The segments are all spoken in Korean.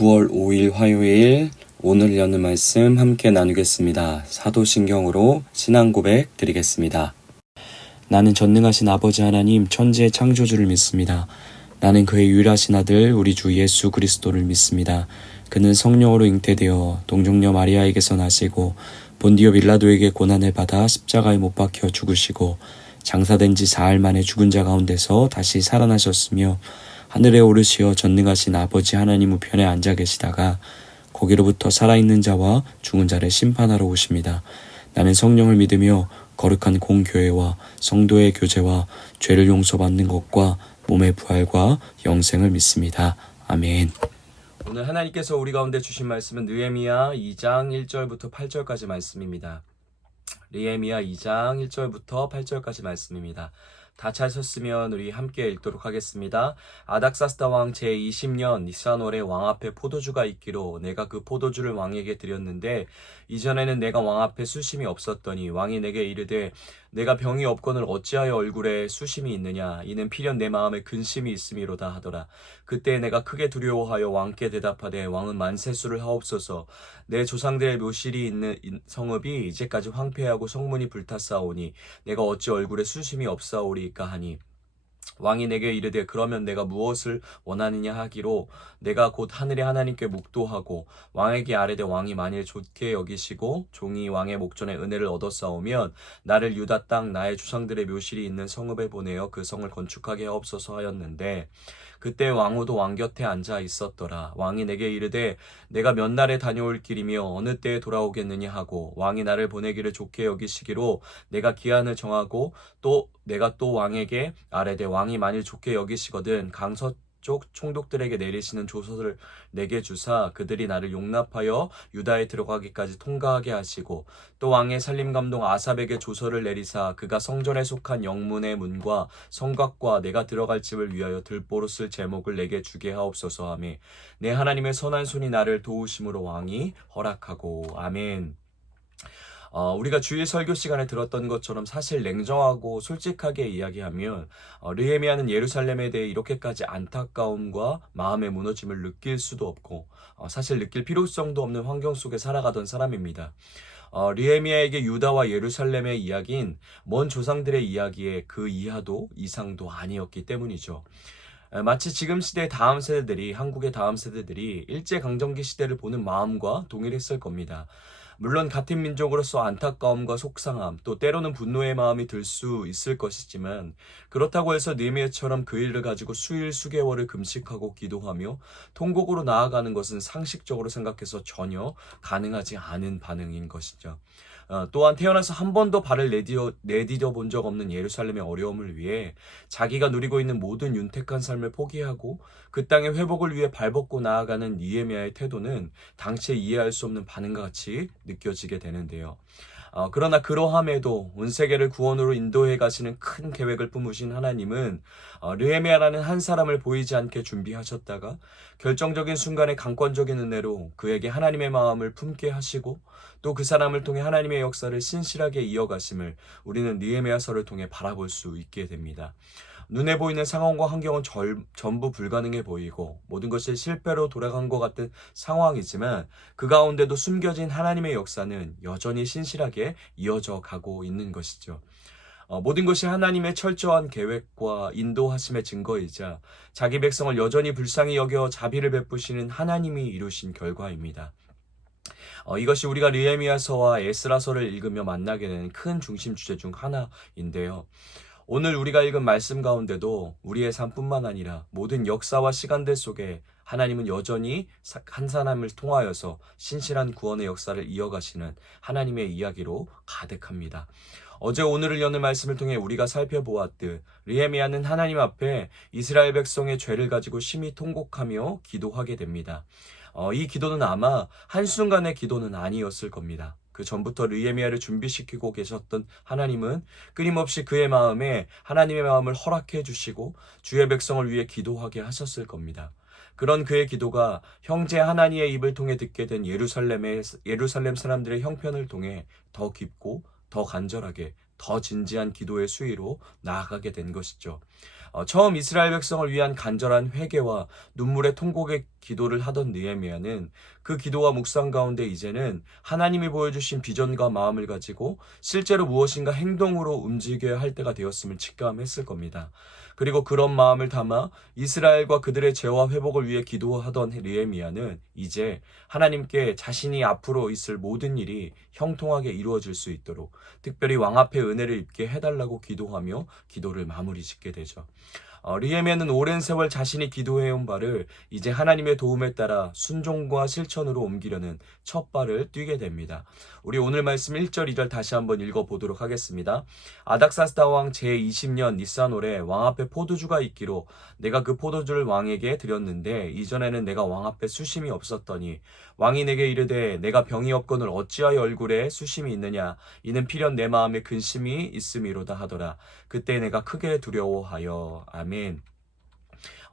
9월 5일 화요일 오늘 여는 말씀 함께 나누겠습니다. 사도신경으로 신앙 고백 드리겠습니다. 나는 전능하신 아버지 하나님 천지의 창조주를 믿습니다. 나는 그의 유일하신 아들 우리 주 예수 그리스도를 믿습니다. 그는 성령으로 잉태되어 동정녀 마리아에게서 나시고 본디오 빌라도에게 고난을 받아 십자가에 못 박혀 죽으시고 장사된 지 사흘 만에 죽은 자 가운데서 다시 살아나셨으며 하늘에 오르시어 전능하신 아버지 하나님 우편에 앉아 계시다가 거기로부터 살아있는 자와 죽은 자를 심판하러 오십니다. 나는 성령을 믿으며 거룩한 공교회와 성도의 교제와 죄를 용서받는 것과 몸의 부활과 영생을 믿습니다. 아멘. 오늘 하나님께서 우리 가운데 주신 말씀은 느헤미야 2장 1절부터 8절까지 말씀입니다. 느헤미야 2장 1절부터 8절까지 말씀입니다. 다 찾으셨으면 우리 함께 읽도록 하겠습니다. 아닥사스다 왕 제20년 니산월에 왕 앞에 포도주가 있기로 내가 그 포도주를 왕에게 드렸는데 이전에는 내가 왕 앞에 수심이 없었더니 왕이 내게 이르되 내가 병이 없거늘 어찌하여 얼굴에 수심이 있느냐 이는 필연 내 마음에 근심이 있음이로다 하더라. 그때 내가 크게 두려워하여 왕께 대답하되 왕은 만세수를 하옵소서. 내 조상들의 묘실이 있는 성읍이 이제까지 황폐하고 성문이 불탔사오니 내가 어찌 얼굴에 수심이 없사오리까 하니 왕이 내게 이르되 그러면 내가 무엇을 원하느냐 하기로 내가 곧 하늘의 하나님께 묵도하고 왕에게 아뢰되 왕이 만일 좋게 여기시고 종이 왕의 목전에 은혜를 얻었사오면 나를 유다 땅 나의 조상들의 묘실이 있는 성읍에 보내어 그 성을 건축하게 하옵소서 하였는데 그때 왕후도 왕 곁에 앉아 있었더라. 왕이 내게 이르되 내가 몇 날에 다녀올 길이며 어느 때에 돌아오겠느냐 하고 왕이 나를 보내기를 좋게 여기시기로 내가 기한을 정하고 또 내가 또 왕에게 아뢰되 왕이 만일 좋게 여기시거든 강서쪽 총독들에게 내리시는 조서를 내게 주사 그들이 나를 용납하여 유다에 들어가기까지 통과하게 하시고 또 왕의 살림감독 아삽에게 조서를 내리사 그가 성전에 속한 영문의 문과 성곽과 내가 들어갈 집을 위하여 들보로 쓸 제목을 내게 주게 하옵소서 하며 내 하나님의 선한 손이 나를 도우심으로 왕이 허락하고 아멘. 우리가 주일 설교 시간에 들었던 것처럼 사실 냉정하고 솔직하게 이야기하면 느헤미야는 예루살렘에 대해 이렇게까지 안타까움과 마음의 무너짐을 느낄 수도 없고 사실 느낄 필요성도 없는 환경 속에 살아가던 사람입니다. 느헤미야에게 유다와 예루살렘의 이야기인 먼 조상들의 이야기에 그 이하도 이상도 아니었기 때문이죠. 마치 지금 시대의 다음 세대들이 한국의 다음 세대들이 일제강점기 시대를 보는 마음과 동일했을 겁니다. 물론 같은 민족으로서 안타까움과 속상함 또 때로는 분노의 마음이 들 수 있을 것이지만 그렇다고 해서 느헤미야처럼 그 일을 가지고 수일 수개월을 금식하고 기도하며 통곡으로 나아가는 것은 상식적으로 생각해서 전혀 가능하지 않은 반응인 것이죠. 또한 태어나서 한 번도 발을 내디뎌 본 적 없는 예루살렘의 어려움을 위해 자기가 누리고 있는 모든 윤택한 삶을 포기하고 그 땅의 회복을 위해 발벗고 나아가는 느헤미야의 태도는 당시에 이해할 수 없는 반응과 같이 느껴지게 되는데요. 그러나 그러함에도 온 세계를 구원으로 인도해 가시는 큰 계획을 품으신 하나님은 느헤미야라는 한 사람을 보이지 않게 준비하셨다가 결정적인 순간에 강권적인 은혜로 그에게 하나님의 마음을 품게 하시고 또 그 사람을 통해 하나님의 역사를 신실하게 이어가심을 우리는 느헤미야서를 통해 바라볼 수 있게 됩니다. 눈에 보이는 상황과 환경은 전부 불가능해 보이고 모든 것이 실패로 돌아간 것 같은 상황이지만 그 가운데도 숨겨진 하나님의 역사는 여전히 신실하게 이어져 가고 있는 것이죠. 모든 것이 하나님의 철저한 계획과 인도하심의 증거이자 자기 백성을 여전히 불쌍히 여겨 자비를 베푸시는 하나님이 이루신 결과입니다. 이것이 우리가 느헤미야서와 에스라서를 읽으며 만나게 되는 큰 중심 주제 중 하나인데요. 오늘 우리가 읽은 말씀 가운데도 우리의 삶뿐만 아니라 모든 역사와 시간들 속에 하나님은 여전히 한 사람을 통하여서 신실한 구원의 역사를 이어가시는 하나님의 이야기로 가득합니다. 어제 오늘을 여는 말씀을 통해 우리가 살펴보았듯 느헤미야는 하나님 앞에 이스라엘 백성의 죄를 가지고 심히 통곡하며 기도하게 됩니다. 이 기도는 아마 한순간의 기도는 아니었을 겁니다. 그 전부터 느헤미야를 준비시키고 계셨던 하나님은 끊임없이 그의 마음에 하나님의 마음을 허락해 주시고 주의 백성을 위해 기도하게 하셨을 겁니다. 그런 그의 기도가 형제 하나니의 입을 통해 듣게 된 예루살렘 사람들의 형편을 통해 더 깊고 더 간절하게 더 진지한 기도의 수위로 나아가게 된 것이죠. 처음 이스라엘 백성을 위한 간절한 회개와 눈물의 통곡의 기도를 하던 느헤미야는 그 기도와 묵상 가운데 이제는 하나님이 보여주신 비전과 마음을 가지고 실제로 무엇인가 행동으로 움직여야 할 때가 되었음을 직감했을 겁니다. 그리고 그런 마음을 담아 이스라엘과 그들의 죄와 회복을 위해 기도하던 느헤미야는 이제 하나님께 자신이 앞으로 있을 모든 일이 형통하게 이루어질 수 있도록 특별히 왕 앞에 은혜를 입게 해달라고 기도하며 기도를 마무리 짓게 되죠. 느헤미야는 오랜 세월 자신이 기도해온 바를 이제 하나님의 도움에 따라 순종과 실천으로 옮기려는 첫 발을 뛰게 됩니다. 우리 오늘 말씀 1절 2절 다시 한번 읽어보도록 하겠습니다. 아닥사스다 왕 제20년 니산월에 왕 앞에 포도주가 있기로 내가 그 포도주를 왕에게 드렸는데 이전에는 내가 왕 앞에 수심이 없었더니 왕이 내게 이르되 내가 병이 없거늘 어찌하여 얼굴에 수심이 있느냐 이는 필연 내 마음에 근심이 있음이로다 하더라. 그때 내가 크게 두려워하여. 아멘.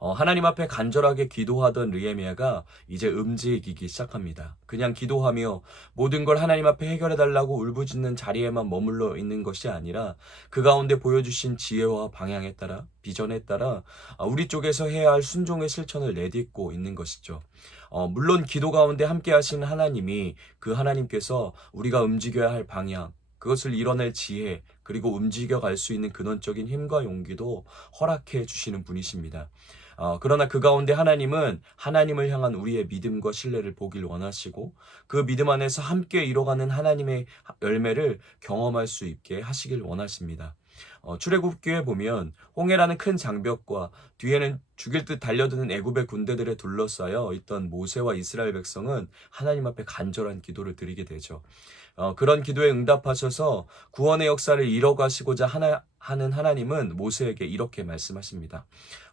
하나님 앞에 간절하게 기도하던 느헤미야가 이제 움직이기 시작합니다. 그냥 기도하며 모든 걸 하나님 앞에 해결해달라고 울부짖는 자리에만 머물러 있는 것이 아니라 그 가운데 보여주신 지혜와 방향에 따라 비전에 따라 우리 쪽에서 해야 할 순종의 실천을 내딛고 있는 것이죠. 물론 기도 가운데 함께 하시는 하나님이 그 하나님께서 우리가 움직여야 할 방향 그것을 이뤄낼 지혜 그리고 움직여 갈 수 있는 근원적인 힘과 용기도 허락해 주시는 분이십니다. 그러나 그 가운데 하나님은 하나님을 향한 우리의 믿음과 신뢰를 보길 원하시고 그 믿음 안에서 함께 이뤄가는 하나님의 열매를 경험할 수 있게 하시길 원하십니다. 출애굽기에 보면 홍해라는 큰 장벽과 뒤에는 죽일 듯 달려드는 애굽의 군대들에 둘러싸여 있던 모세와 이스라엘 백성은 하나님 앞에 간절한 기도를 드리게 되죠. 그런 기도에 응답하셔서 구원의 역사를 이뤄가시고자 하는 하나님은 모세에게 이렇게 말씀하십니다.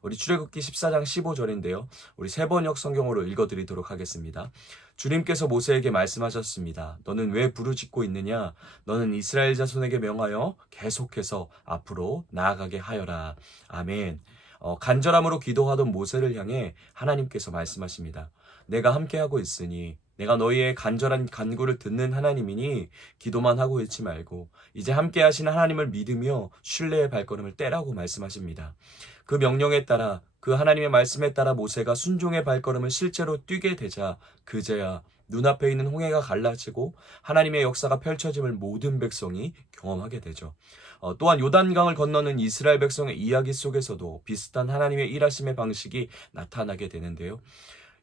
우리 출애굽기 14장 15절인데요. 우리 세번역 성경으로 읽어드리도록 하겠습니다. 주님께서 모세에게 말씀하셨습니다. 너는 왜 부르짖고 있느냐? 너는 이스라엘 자손에게 명하여 계속해서 앞으로 나아가게 하여라. 아멘. 간절함으로 기도하던 모세를 향해 하나님께서 말씀하십니다. 내가 함께하고 있으니 내가 너희의 간절한 간구를 듣는 하나님이니 기도만 하고 있지 말고 이제 함께 하시는 하나님을 믿으며 신뢰의 발걸음을 떼라고 말씀하십니다. 그 명령에 따라 그 하나님의 말씀에 따라 모세가 순종의 발걸음을 실제로 뛰게 되자 그제야 눈앞에 있는 홍해가 갈라지고 하나님의 역사가 펼쳐짐을 모든 백성이 경험하게 되죠. 또한 요단강을 건너는 이스라엘 백성의 이야기 속에서도 비슷한 하나님의 일하심의 방식이 나타나게 되는데요.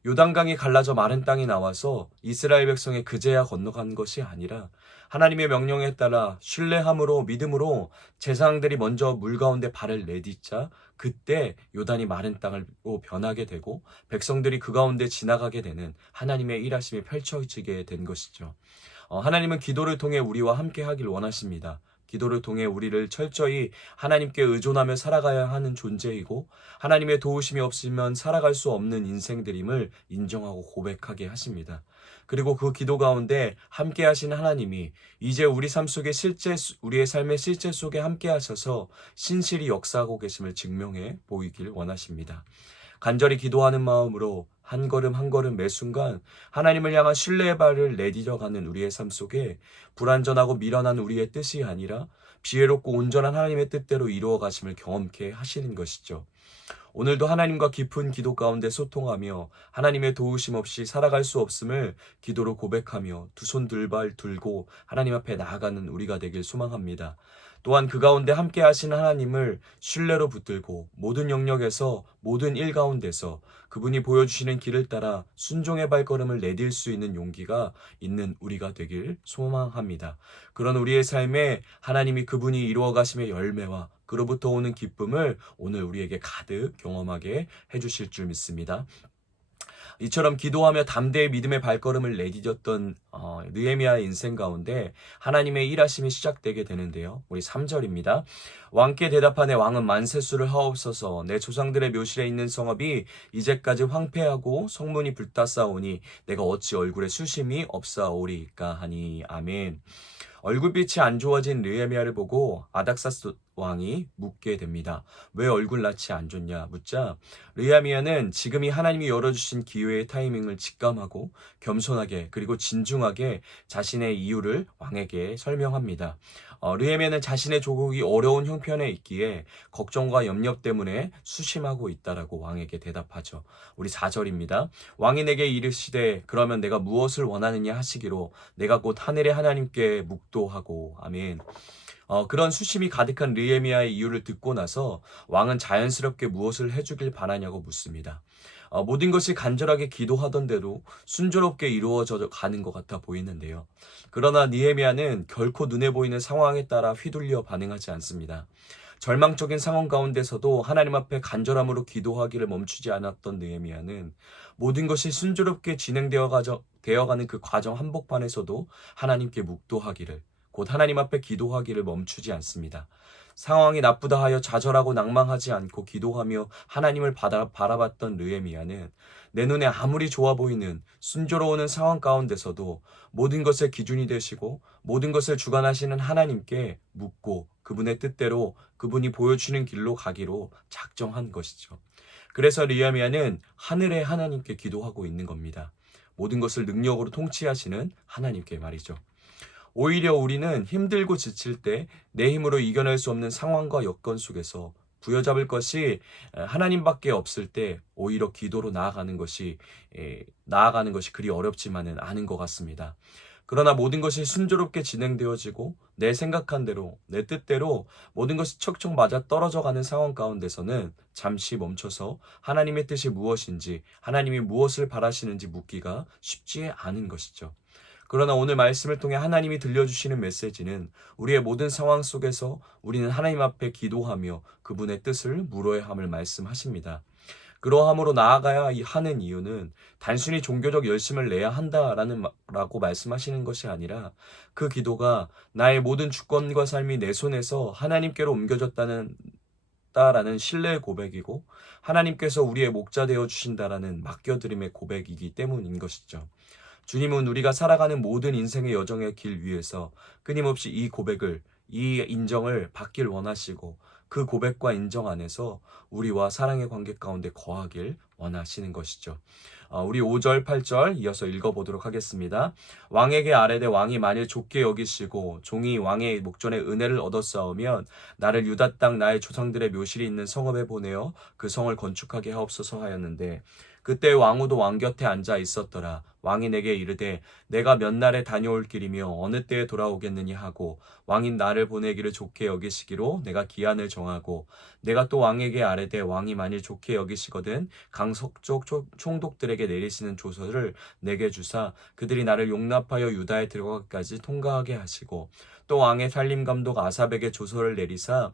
요단강이 갈라져 마른 땅이 나와서 이스라엘 백성이 그제야 건너간 것이 아니라 하나님의 명령에 따라 신뢰함으로 믿음으로 제사장들이 먼저 물 가운데 발을 내딛자 그때 요단이 마른 땅으로 변하게 되고 백성들이 그 가운데 지나가게 되는 하나님의 일하심이 펼쳐지게 된 것이죠. 하나님은 기도를 통해 우리와 함께 하길 원하십니다. 기도를 통해 우리를 철저히 하나님께 의존하며 살아가야 하는 존재이고 하나님의 도우심이 없으면 살아갈 수 없는 인생들임을 인정하고 고백하게 하십니다. 그리고 그 기도 가운데 함께 하신 하나님이 이제 우리 삶 속에 우리의 삶의 실제 속에 함께 하셔서 신실히 역사하고 계심을 증명해 보이길 원하십니다. 간절히 기도하는 마음으로 한 걸음 한 걸음 매 순간 하나님을 향한 신뢰의 발을 내디뎌가는 우리의 삶 속에 불완전하고 미련한 우리의 뜻이 아니라 지혜롭고 온전한 하나님의 뜻대로 이루어 가심을 경험케 하시는 것이죠. 오늘도 하나님과 깊은 기도 가운데 소통하며 하나님의 도우심 없이 살아갈 수 없음을 기도로 고백하며 두 손 들발 들고 하나님 앞에 나아가는 우리가 되길 소망합니다. 또한 그 가운데 함께 하시는 하나님을 신뢰로 붙들고 모든 영역에서 모든 일 가운데서 그분이 보여주시는 길을 따라 순종의 발걸음을 내딜 수 있는 용기가 있는 우리가 되길 소망합니다. 그런 우리의 삶에 하나님이 그분이 이루어 가심의 열매와 그로부터 오는 기쁨을 오늘 우리에게 가득 경험하게 해주실 줄 믿습니다. 이처럼 기도하며 담대히 믿음의 발걸음을 내디뎠던 느헤미야의 인생 가운데 하나님의 일하심이 시작되게 되는데요. 우리 3절입니다. 왕께 대답하네 왕은 만세수를 하옵소서. 내 조상들의 묘실에 있는 성읍이 이제까지 황폐하고 성문이 불타싸우니 내가 어찌 얼굴에 수심이 없사오리까 하니. 아멘. 얼굴빛이 안 좋아진 느헤미야를 보고 왕이 묻게 됩니다. 왜 얼굴 낯이 안 좋냐 묻자 느헤미야는 지금이 하나님이 열어주신 기회의 타이밍을 직감하고 겸손하게 그리고 진중하게 자신의 이유를 왕에게 설명합니다. 느헤미야는 자신의 조국이 어려운 형편에 있기에 걱정과 염려 때문에 수심하고 있다라고 왕에게 대답하죠. 우리 4절입니다. 왕이 내게 이르시되 그러면 내가 무엇을 원하느냐 하시기로 내가 곧 하늘의 하나님께 묵도하고 아멘. 그런 수심이 가득한 느헤미야의 이유를 듣고 나서 왕은 자연스럽게 무엇을 해주길 바라냐고 묻습니다. 모든 것이 간절하게 기도하던 대로 순조롭게 이루어져 가는 것 같아 보이는데요. 그러나 느헤미야는 결코 눈에 보이는 상황에 따라 휘둘려 반응하지 않습니다. 절망적인 상황 가운데서도 하나님 앞에 간절함으로 기도하기를 멈추지 않았던 느헤미야는 모든 것이 순조롭게 되어가는 그 과정 한복판에서도 하나님께 묵도하기를 곧 하나님 앞에 기도하기를 멈추지 않습니다. 상황이 나쁘다 하여 좌절하고 낭망하지 않고 기도하며 하나님을 바라봤던 느헤미야는 내 눈에 아무리 좋아 보이는 순조로운 상황 가운데서도 모든 것의 기준이 되시고 모든 것을 주관하시는 하나님께 묻고 그분의 뜻대로 그분이 보여주는 길로 가기로 작정한 것이죠. 그래서 느헤미야는 하늘의 하나님께 기도하고 있는 겁니다. 모든 것을 능력으로 통치하시는 하나님께 말이죠. 오히려 우리는 힘들고 지칠 때 내 힘으로 이겨낼 수 없는 상황과 여건 속에서 부여잡을 것이 하나님밖에 없을 때 오히려 기도로 나아가는 것이 그리 어렵지만은 않은 것 같습니다. 그러나 모든 것이 순조롭게 진행되어지고 내 생각한 대로 내 뜻대로 모든 것이 척척 맞아 떨어져가는 상황 가운데서는 잠시 멈춰서 하나님의 뜻이 무엇인지 하나님이 무엇을 바라시는지 묻기가 쉽지 않은 것이죠. 그러나 오늘 말씀을 통해 하나님이 들려주시는 메시지는 우리의 모든 상황 속에서 우리는 하나님 앞에 기도하며 그분의 뜻을 물어야 함을 말씀하십니다. 그러함으로 나아가야 하는 이유는 단순히 종교적 열심을 내야 한다라고 말씀하시는 것이 아니라 그 기도가 나의 모든 주권과 삶이 내 손에서 하나님께로 옮겨졌다는 신뢰의 고백이고 하나님께서 우리의 목자 되어 주신다라는 맡겨드림의 고백이기 때문인 것이죠. 주님은 우리가 살아가는 모든 인생의 여정의 길 위에서 끊임없이 이 고백을, 이 인정을 받길 원하시고 그 고백과 인정 안에서 우리와 사랑의 관계 가운데 거하길 원하시는 것이죠. 우리 5절, 8절 이어서 읽어보도록 하겠습니다. 왕에게 아뢰되 왕이 만일 좋게 여기시고 종이 왕의 목전에 은혜를 얻었사오면 나를 유다 땅 나의 조상들의 묘실이 있는 성읍에 보내어 그 성을 건축하게 하옵소서 하였는데 그때 왕후도 왕 곁에 앉아 있었더라. 왕이 내게 이르되 내가 몇 날에 다녀올 길이며 어느 때에 돌아오겠느냐 하고 왕인 나를 보내기를 좋게 여기시기로 내가 기한을 정하고 내가 또 왕에게 아뢰되 왕이 만일 좋게 여기시거든 강 서쪽 총독들에게 내리시는 조서를 내게 주사 그들이 나를 용납하여 유다에 들어가기까지 통과하게 하시고 또 왕의 살림감독 아삽에게 조서를 내리사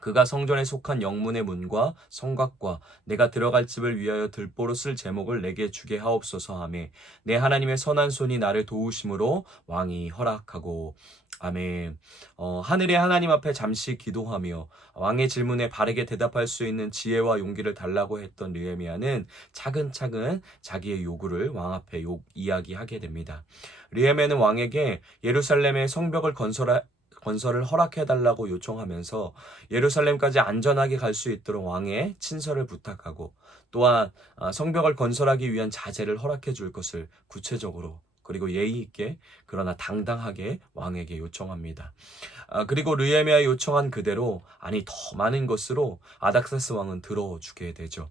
그가 성전에 속한 영문의 문과 성곽과 내가 들어갈 집을 위하여 들보로 쓸 제목을 내게 주게 하옵소서 하매 내 하나님의 선한 손이 나를 도우심으로 왕이 허락하고 아멘. 하늘의 하나님 앞에 잠시 기도하며 왕의 질문에 바르게 대답할 수 있는 지혜와 용기를 달라고 했던 느헤미야는 차근차근 자기의 요구를 왕 앞에 이야기하게 됩니다. 느헤미야는 왕에게 예루살렘의 성벽을 건설을 허락해달라고 요청하면서 예루살렘까지 안전하게 갈 수 있도록 왕의 친서를 부탁하고 또한 성벽을 건설하기 위한 자재를 허락해 줄 것을 구체적으로 그리고 예의 있게 그러나 당당하게 왕에게 요청합니다. 그리고 느헤미야가 요청한 그대로 아니 더 많은 것으로 아닥사스 왕은 들어주게 되죠.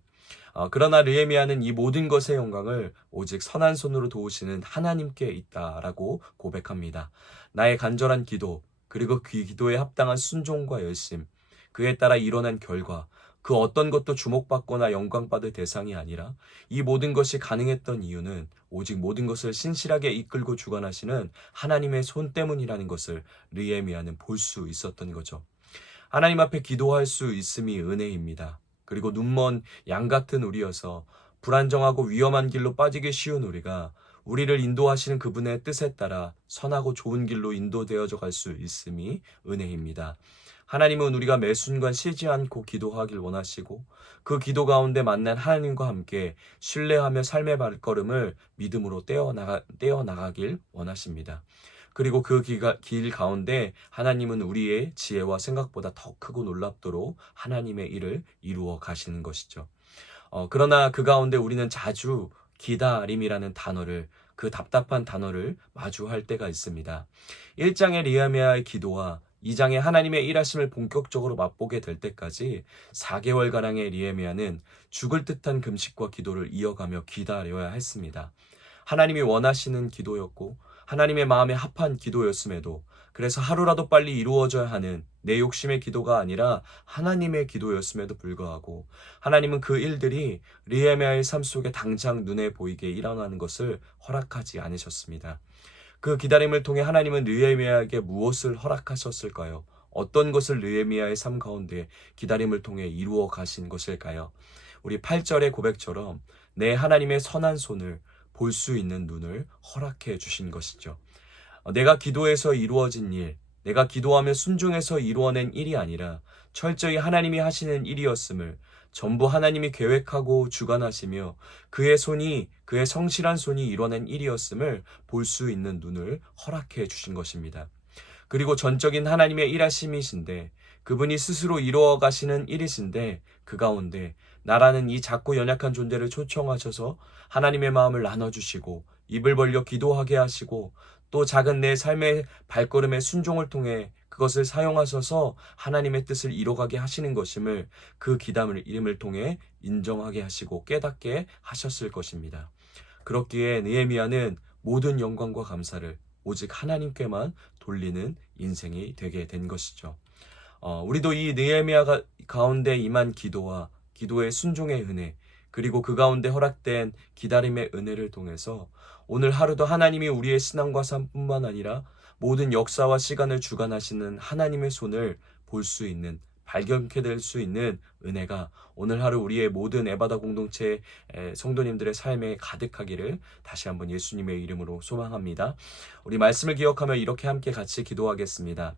그러나 느헤미야는 이 모든 것의 영광을 오직 선한 손으로 도우시는 하나님께 있다라고 고백합니다. 나의 간절한 기도 그리고 그 기도에 합당한 순종과 열심, 그에 따라 일어난 결과, 그 어떤 것도 주목받거나 영광받을 대상이 아니라 이 모든 것이 가능했던 이유는 오직 모든 것을 신실하게 이끌고 주관하시는 하나님의 손 때문이라는 것을 느헤미야는 볼 수 있었던 거죠. 하나님 앞에 기도할 수 있음이 은혜입니다. 그리고 눈먼 양 같은 우리여서 불안정하고 위험한 길로 빠지기 쉬운 우리를 인도하시는 그분의 뜻에 따라 선하고 좋은 길로 인도되어져 갈 수 있음이 은혜입니다. 하나님은 우리가 매 순간 쉬지 않고 기도하길 원하시고 그 기도 가운데 만난 하나님과 함께 신뢰하며 삶의 발걸음을 믿음으로 떼어나가길 원하십니다. 그리고 그 길 가운데 하나님은 우리의 지혜와 생각보다 더 크고 놀랍도록 하나님의 일을 이루어 가시는 것이죠. 그러나 그 가운데 우리는 자주 기다림이라는 단어를, 그 답답한 단어를 마주할 때가 있습니다. 1장의 느헤미야의 기도와 2장의 하나님의 일하심을 본격적으로 맛보게 될 때까지 4개월가량의 느헤미야는 죽을 듯한 금식과 기도를 이어가며 기다려야 했습니다. 하나님이 원하시는 기도였고 하나님의 마음에 합한 기도였음에도, 그래서 하루라도 빨리 이루어져야 하는 내 욕심의 기도가 아니라 하나님의 기도였음에도 불구하고 하나님은 그 일들이 느헤미야의 삶 속에 당장 눈에 보이게 일어나는 것을 허락하지 않으셨습니다. 그 기다림을 통해 하나님은 느헤미야에게 무엇을 허락하셨을까요? 어떤 것을 느헤미야의 삶 가운데 기다림을 통해 이루어 가신 것일까요? 우리 8절의 고백처럼 내 하나님의 선한 손을 볼 수 있는 눈을 허락해 주신 것이죠. 내가 기도해서 이루어진 일, 내가 기도하며 순종해서 이루어낸 일이 아니라 철저히 하나님이 하시는 일이었음을, 전부 하나님이 계획하고 주관하시며 그의 성실한 손이 이뤄낸 일이었음을 볼 수 있는 눈을 허락해 주신 것입니다. 그리고 전적인 하나님의 일하심이신데, 그분이 스스로 이루어 가시는 일이신데, 그 가운데 나라는 이 작고 연약한 존재를 초청하셔서 하나님의 마음을 나눠주시고 입을 벌려 기도하게 하시고, 또 작은 내 삶의 발걸음의 순종을 통해 그것을 사용하셔서 하나님의 뜻을 이뤄가게 하시는 것임을 그 기다림을 통해 인정하게 하시고 깨닫게 하셨을 것입니다. 그렇기에 느헤미야는 모든 영광과 감사를 오직 하나님께만 돌리는 인생이 되게 된 것이죠. 우리도 이 느헤미야 가운데 임한 기도와 기도의 순종의 은혜, 그리고 그 가운데 허락된 기다림의 은혜를 통해서 오늘 하루도 하나님이 우리의 신앙과 삶뿐만 아니라 모든 역사와 시간을 주관하시는 하나님의 손을 볼 수 있는, 발견케 될 수 있는 은혜가 오늘 하루 우리의 모든 에바다 공동체 성도님들의 삶에 가득하기를 다시 한번 예수님의 이름으로 소망합니다. 우리 말씀을 기억하며 이렇게 함께 같이 기도하겠습니다.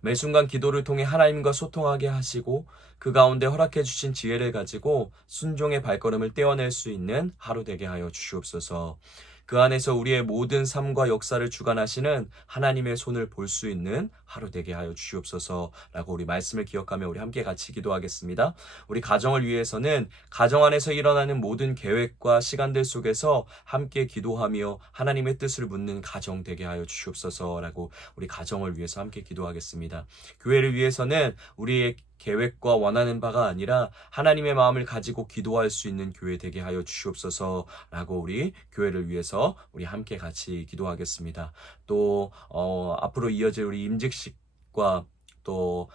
매 순간 기도를 통해 하나님과 소통하게 하시고 그 가운데 허락해 주신 지혜를 가지고 순종의 발걸음을 떼어낼 수 있는 하루 되게 하여 주시옵소서. 그 안에서 우리의 모든 삶과 역사를 주관하시는 하나님의 손을 볼 수 있는 하루 되게 하여 주시옵소서라고 우리 말씀을 기억하며 우리 함께 같이 기도하겠습니다. 우리 가정을 위해서는 가정 안에서 일어나는 모든 계획과 시간들 속에서 함께 기도하며 하나님의 뜻을 묻는 가정 되게 하여 주시옵소서라고 우리 가정을 위해서 함께 기도하겠습니다. 교회를 위해서는 우리의 계획과 원하는 바가 아니라 하나님의 마음을 가지고 기도할 수 있는 교회 되게 하여 주시옵소서라고 우리 교회를 위해서 우리 함께 같이 기도하겠습니다. 또 앞으로 이어질 우리 임직식과 또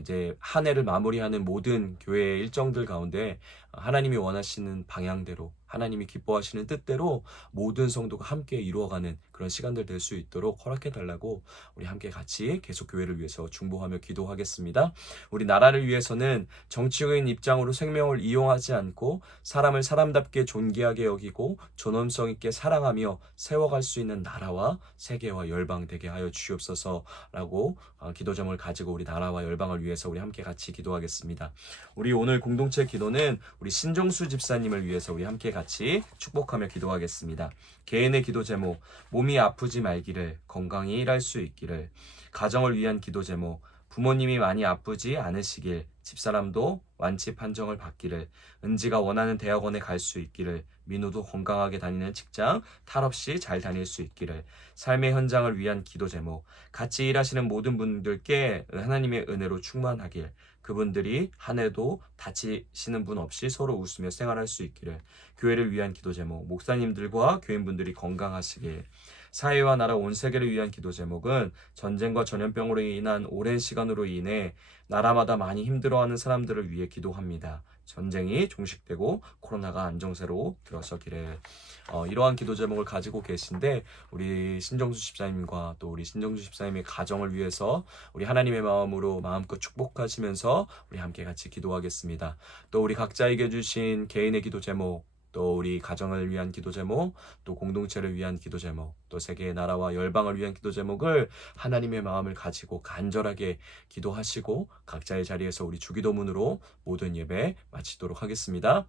이제 한 해를 마무리하는 모든 교회의 일정들 가운데 하나님이 원하시는 방향대로, 하나님이 기뻐하시는 뜻대로 모든 성도가 함께 이루어가는 그런 시간들 될 수 있도록 허락해달라고 우리 함께 같이 계속 교회를 위해서 중보하며 기도하겠습니다. 우리 나라를 위해서는 정치적인 입장으로 생명을 이용하지 않고 사람을 사람답게 존귀하게 여기고 존엄성 있게 사랑하며 세워갈 수 있는 나라와 세계와 열방 되게 하여 주시옵소서라고 기도 제목을 가지고 우리 나라와 열방을 위해서 우리 함께 같이 기도하겠습니다. 우리 오늘 공동체 기도는 우리 신정수 집사님을 위해서 우리 함께 같이 축복하며 기도하겠습니다. 개인의 기도 제목, 몸이 아프지 말기를, 건강히 일할 수 있기를. 가정을 위한 기도 제목, 부모님이 많이 아프지 않으시길, 집사람도 완치 판정을 받기를, 은지가 원하는 대학원에 갈 수 있기를, 민우도 건강하게 다니는 직장 탈 없이 잘 다닐 수 있기를. 삶의 현장을 위한 기도 제목, 같이 일하시는 모든 분들께 하나님의 은혜로 충만하길, 그분들이 한 해도 다치시는 분 없이 서로 웃으며 생활할 수 있기를. 교회를 위한 기도 제목, 목사님들과 교인분들이 건강하시길. 사회와 나라 온 세계를 위한 기도 제목은 전쟁과 전염병으로 인한 오랜 시간으로 인해 나라마다 많이 힘들어하는 사람들을 위해 기도합니다. 전쟁이 종식되고 코로나가 안정세로 들어서기를. 이러한 기도 제목을 가지고 계신데 우리 신정수 집사님과 또 우리 신정수 집사님의 가정을 위해서 우리 하나님의 마음으로 마음껏 축복하시면서 우리 함께 같이 기도하겠습니다. 또 우리 각자에게 주신 개인의 기도 제목, 또 우리 가정을 위한 기도 제목, 또 공동체를 위한 기도 제목, 또 세계의 나라와 열방을 위한 기도 제목을 하나님의 마음을 가지고 간절하게 기도하시고 각자의 자리에서 우리 주기도문으로 모든 예배 마치도록 하겠습니다.